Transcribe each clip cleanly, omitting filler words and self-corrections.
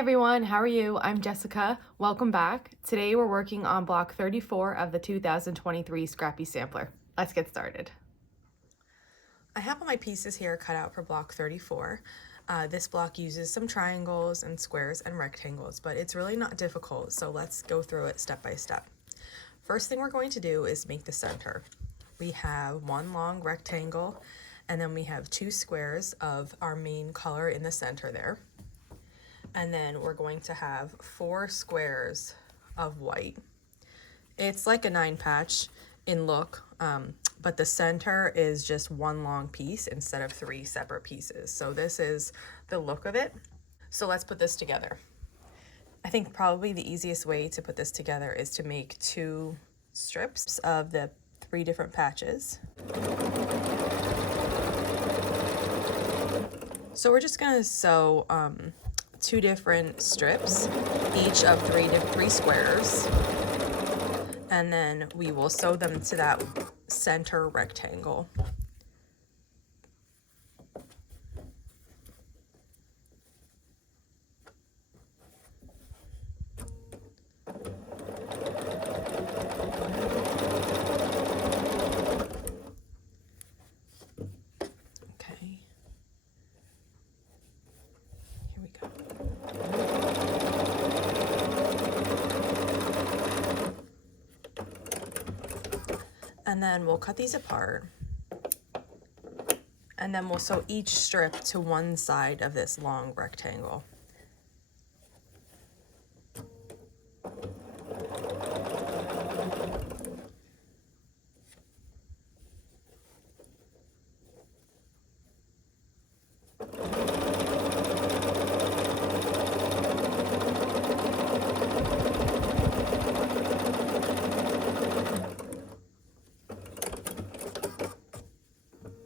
everyone, how are you? I'm Jessica. Welcome back. Today we're working on block 34 of the 2023 Scrappy Sampler. Let's get started. I have all my pieces here cut out for block 34. This block uses some triangles and squares and rectangles, but it's really not difficult, so let's go through it step by step. First thing we're going to do is make the center. We have one long rectangle, and then we have two squares of our main color in the center there. And then we're going to have 4 squares of white. It's like a 9 patch in look, but the center is just one long piece instead of 3 separate pieces. So this is the look of it. So let's put this together. I think probably the easiest way to put this together is to make 2 strips of the 3 different patches. So we're just gonna sew 2 different strips, each of 3 squares, and then we will sew them to that center rectangle. Okay. Here we go. And then we'll cut these apart, and then we'll sew each strip to one side of this long rectangle.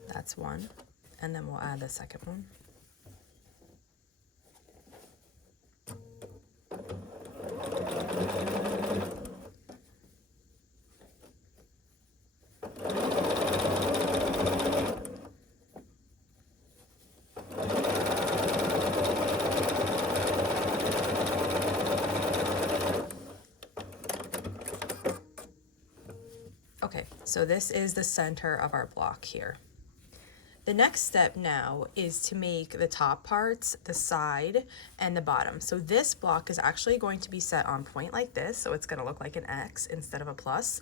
That's one, and then we'll add the second one. Okay, so this is the center of our block here. The next step now is to make the top parts, the side, and the bottom. So this block is actually going to be set on point like this, so it's gonna look like an X instead of a plus.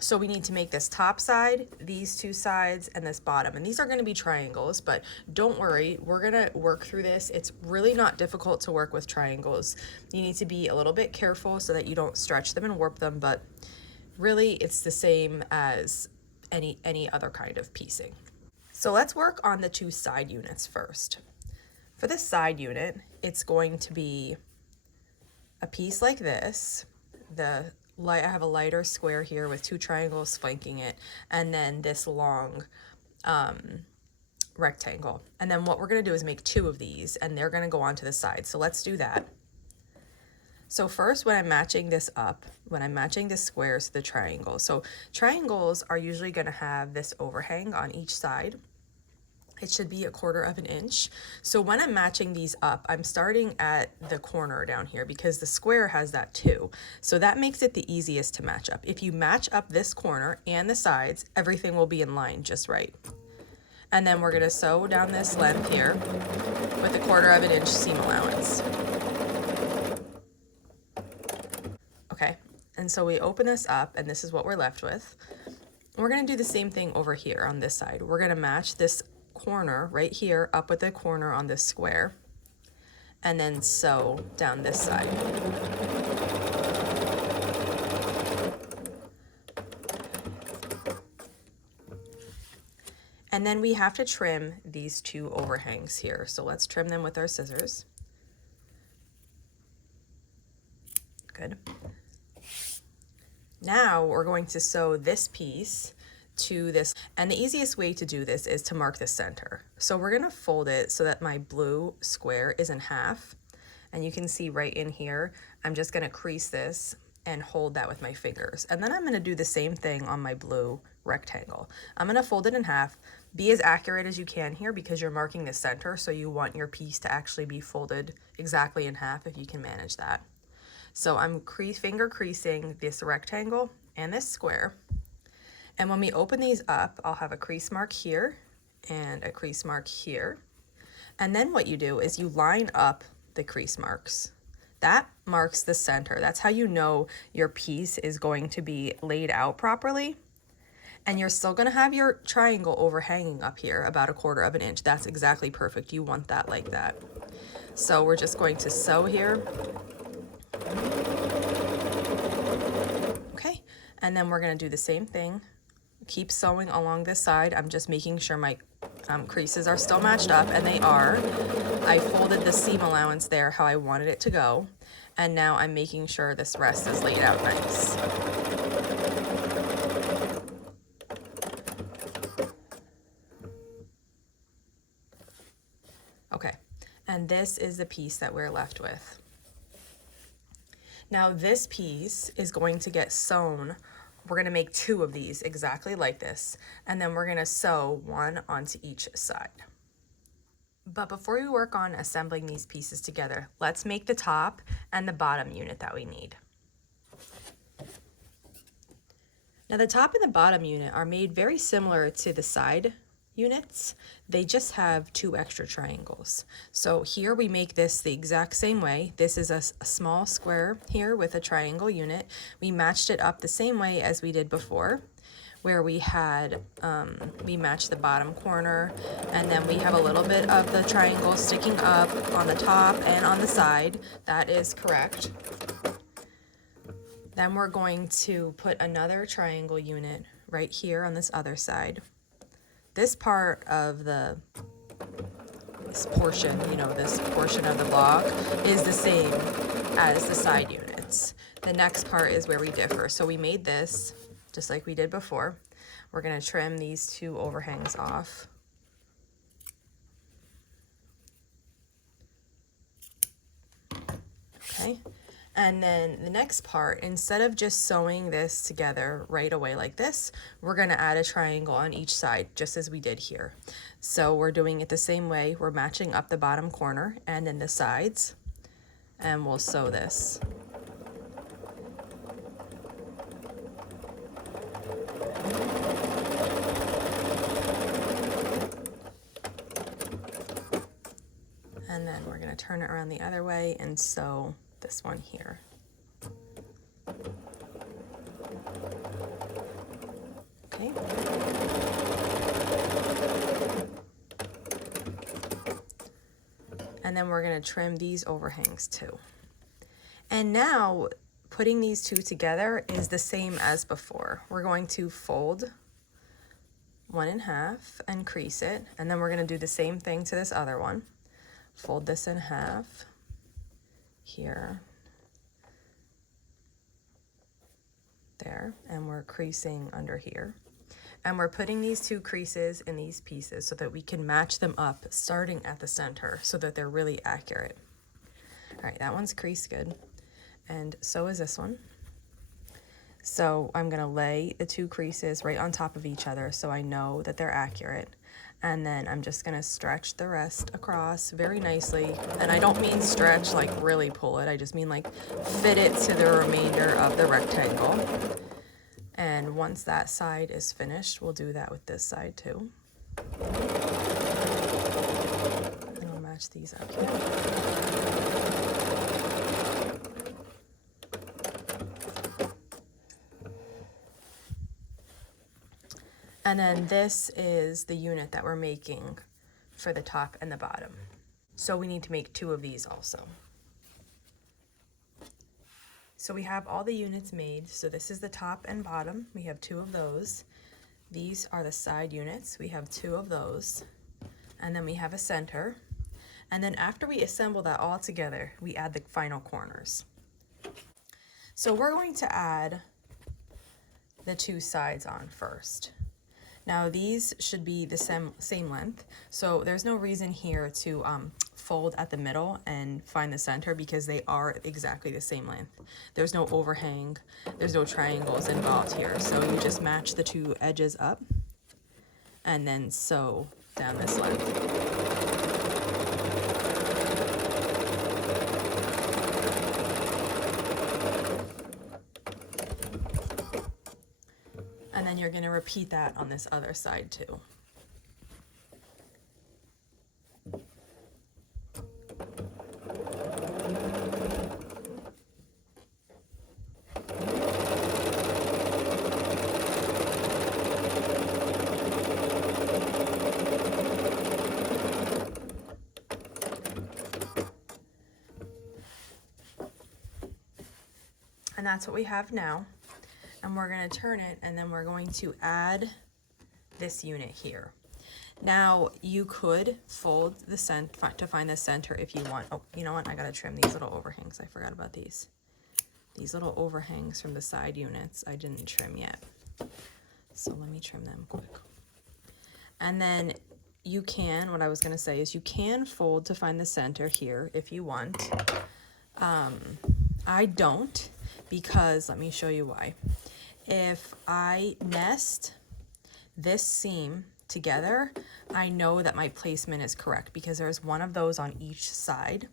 So we need to make this top side, these 2 sides, and this bottom. And these are gonna be triangles, but don't worry, we're gonna work through this. It's really not difficult to work with triangles. You need to be a little bit careful so that you don't stretch them and warp them, but really it's the same as any other kind of piecing. So let's work on the 2 side units first. For the side unit, it's going to be a piece like this. I have a lighter square here with 2 triangles flanking it, and then this long rectangle. And then what we're gonna do is make 2 of these, and they're gonna go onto the side. So let's do that. So first, when I'm matching this up, when I'm matching the squares to the triangles. So triangles are usually gonna have this overhang on each side. It should be 1/4 of an inch. So when I'm matching these up, I'm starting at the corner down here because the square has that too. So that makes it the easiest to match up. If you match up this corner and the sides, everything will be in line just right. And then we're gonna sew down this length here with 1/4 of an inch seam allowance. Okay, and so we open this up, and this is what we're left with. We're gonna do the same thing over here on this side. We're gonna match this corner right here up with the corner on this square, and then sew down this side. And then we have to trim these 2 overhangs here. So let's trim them with our scissors. Good. Now we're going to sew this piece to this, and the easiest way to do this is to mark the center. So we're gonna fold it so that my blue square is in half, and you can see right in here, I'm just gonna crease this and hold that with my fingers. And then I'm going to do the same thing on my blue rectangle. I'm going to fold it in half. Be as accurate as you can here because you're marking the center, so you want your piece to actually be folded exactly in half if you can manage that. So I'm finger creasing this rectangle and this square. And when we open these up, I'll have a crease mark here and a crease mark here. And then what you do is you line up the crease marks. That marks the center. That's how you know your piece is going to be laid out properly. And you're still gonna have your triangle overhanging up here about 1/4 of an inch. That's exactly perfect. You want that like that. So we're just going to sew here. Okay, and then we're gonna do the same thing. Keep sewing along this side. I'm just making sure my creases are still matched up, and they are. I folded the seam allowance there how I wanted it to go, and now I'm making sure this rest is laid out nice. Okay, and this is the piece that we're left with. Now this piece is going to get sewn. We're gonna make 2 of these exactly like this, and then we're gonna sew one onto each side. But before we work on assembling these pieces together, let's make the top and the bottom unit that we need. Now the top and the bottom unit are made very similar to the side units. They just have 2 extra triangles. So here we make this the exact same way. This is a small square here with a triangle unit. We matched it up the same way as we did before, where we had, we matched the bottom corner, and then we have a little bit of the triangle sticking up on the top and on the side. That is correct. Then we're going to put another triangle unit right here on this other side. This part of this portion, this portion of the block is the same as the side units. The next part is where we differ. So we made this just like we did before. We're going to trim these 2 overhangs off. Okay. And then the next part, instead of just sewing this together right away like this, we're going to add a triangle on each side, just as we did here. So we're doing it the same way. We're matching up the bottom corner and then the sides, and we'll sew this. And then we're going to turn it around the other way and sew this one here. Okay. And then we're going to trim these overhangs too. And now putting these 2 together is the same as before. We're going to fold one in half and crease it, and then we're going to do the same thing to this other one. Fold this in half here, there, and we're creasing under here. And we're putting these 2 creases in these pieces so that we can match them up starting at the center so that they're really accurate. All right, that one's creased good, and so is this one. So I'm gonna lay the 2 creases right on top of each other so I know that they're accurate. And then I'm just gonna stretch the rest across very nicely. And I don't mean stretch like really pull it, I just mean like fit it to the remainder of the rectangle. And once that side is finished, we'll do that with this side too. And I'll match these up here. And then this is the unit that we're making for the top and the bottom. So we need to make 2 of these also. So we have all the units made. So this is the top and bottom. We have 2 of those. These are the side units. We have 2 of those. And then we have a center. And then after we assemble that all together, we add the final corners. So we're going to add the 2 sides on first. Now these should be the same length, so there's no reason here to fold at the middle and find the center because they are exactly the same length. There's no overhang, there's no triangles involved here. So you just match the two edges up and then sew down this length. And then you're going to repeat that on this other side too. And that's what we have now. And we're going to turn it, and then we're going to add this unit here. Now you could fold the center to find the center if you want. Oh, you know what? I got to trim these little overhangs. I forgot about these. These little overhangs from the side units I didn't trim yet. So let me trim them quick. And then you can, what I was going to say is you can fold to find the center here if you want. I don't, because let me show you why. If I nest this seam together, I know that my placement is correct because there's one of those on each side.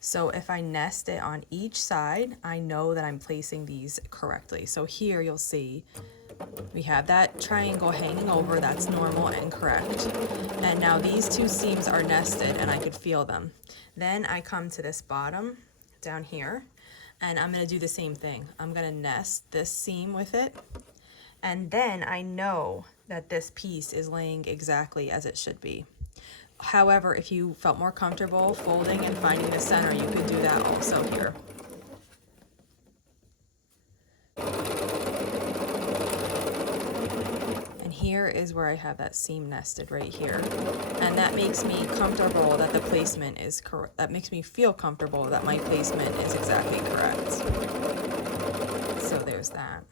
So if I nest it on each side, I know that I'm placing these correctly. So here you'll see we have that triangle hanging over, that's normal and correct. And now these two seams are nested and I could feel them. Then I come to this bottom down here, and I'm going to do the same thing. I'm going to nest this seam with it, and then I know that this piece is laying exactly as it should be. However, if you felt more comfortable folding and finding the center, you could do that also here. Here is where I have that seam nested right here, and that makes me comfortable that the placement is correct. That makes me feel comfortable that my placement is exactly correct. So there's that.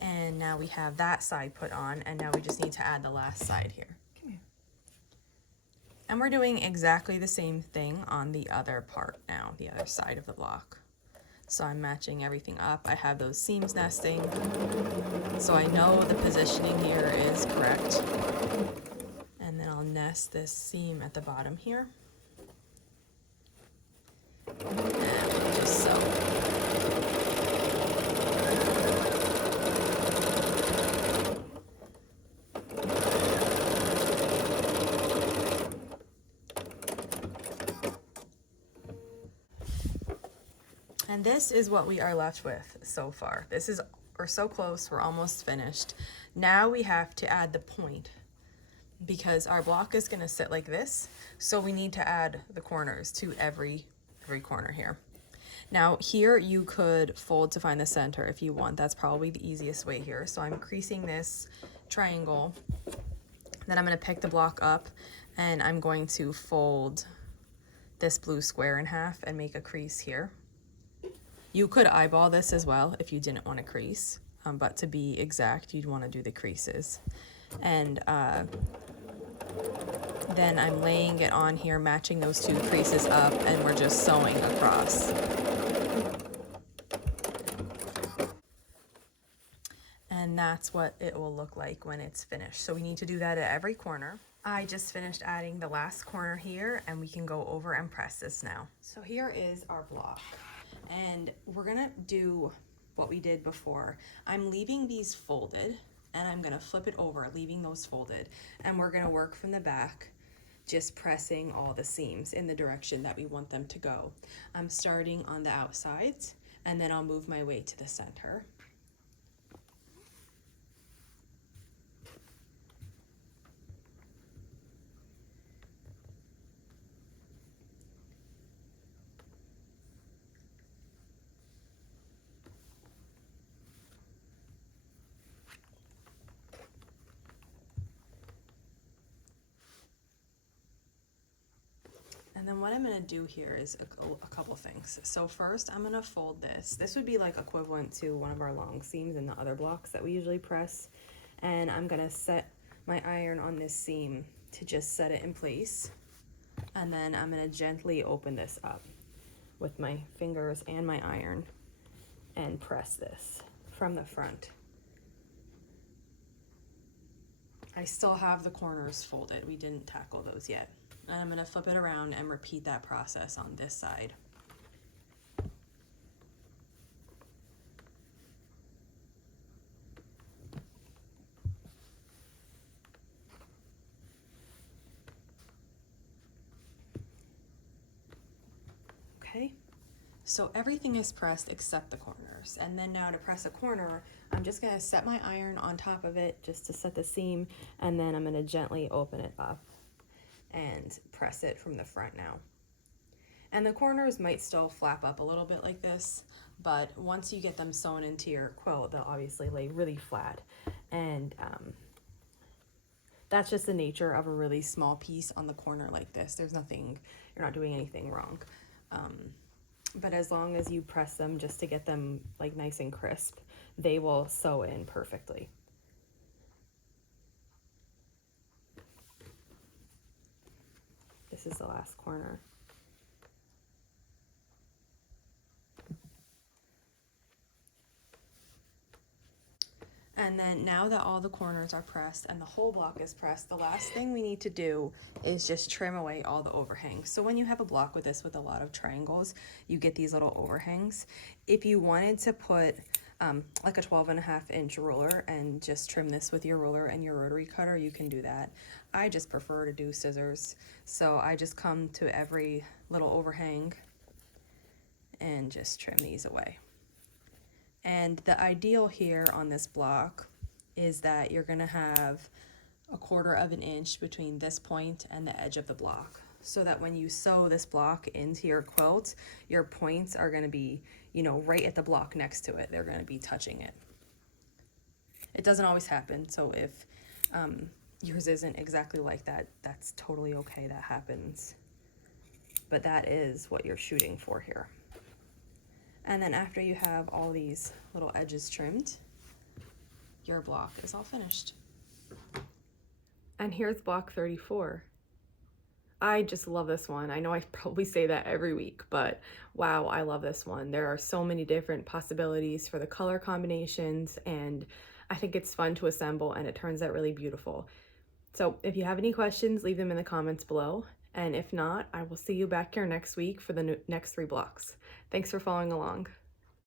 And now we have that side put on, and now we just need to add the last side here. Come here. And we're doing exactly the same thing on the other part now, the other side of the block. So I'm matching everything up. I have those seams nesting, so I know the positioning here is correct. And then I'll nest this seam at the bottom here. And we'll just sew. And this is what we are left with so far. We're so close, we're almost finished. Now we have to add the point because our block is gonna sit like this. So we need to add the corners to every corner here. Now here you could fold to find the center if you want. That's probably the easiest way here. So I'm creasing this triangle. Then I'm gonna pick the block up and I'm going to fold this blue square in half and make a crease here. You could eyeball this as well if you didn't want to crease, but to be exact, you'd want to do the creases. And then I'm laying it on here, matching those two creases up, and we're just sewing across. And that's what it will look like when it's finished. So we need to do that at every corner. I just finished adding the last corner here, and we can go over and press this now. So here is our block. And we're gonna do what we did before. I'm leaving these folded, and I'm gonna flip it over, leaving those folded. And we're gonna work from the back, just pressing all the seams in the direction that we want them to go. I'm starting on the outsides, and then I'll move my way to the center. And then what I'm gonna do here is a couple things. So first I'm gonna fold this. This would be like equivalent to one of our long seams in the other blocks that we usually press. And I'm gonna set my iron on this seam to just set it in place. And then I'm going to gently open this up with my fingers and my iron and press this from the front. I still have the corners folded. We didn't tackle those yet. And I'm going to flip it around and repeat that process on this side. Okay, so everything is pressed except the corners. And then now to press a corner, I'm just gonna set my iron on top of it just to set the seam, and then I'm gonna gently open it up and press it from the front now. And the corners might still flap up a little bit like this, but once you get them sewn into your quilt, they'll obviously lay really flat. And that's just the nature of a really small piece on the corner like this. There's nothing, you're not doing anything wrong. But as long as you press them just to get them like nice and crisp, they will sew in perfectly. This is the last corner. And then now that all the corners are pressed and the whole block is pressed, the last thing we need to do is just trim away all the overhangs. So when you have a block with this with a lot of triangles, you get these little overhangs. If you wanted to put like a 12.5-inch ruler and just trim this with your ruler and your rotary cutter, you can do that. I just prefer to do scissors. So I just come to every little overhang and just trim these away. And the ideal here on this block is that you're gonna have 1/4 inch between this point and the edge of the block, so that when you sew this block into your quilt, your points are gonna be, you know, right at the block next to it. They're gonna be touching it. It doesn't always happen, so if yours isn't exactly like that, that's totally okay, that happens. But that is what you're shooting for here. And then after you have all these little edges trimmed, your block is all finished. And here's block 34. I just love this one. I know I probably say that every week, but wow, I love this one. There are so many different possibilities for the color combinations, and I think it's fun to assemble and it turns out really beautiful. So if you have any questions, leave them in the comments below. And if not, I will see you back here next week for the next 3 blocks. Thanks for following along.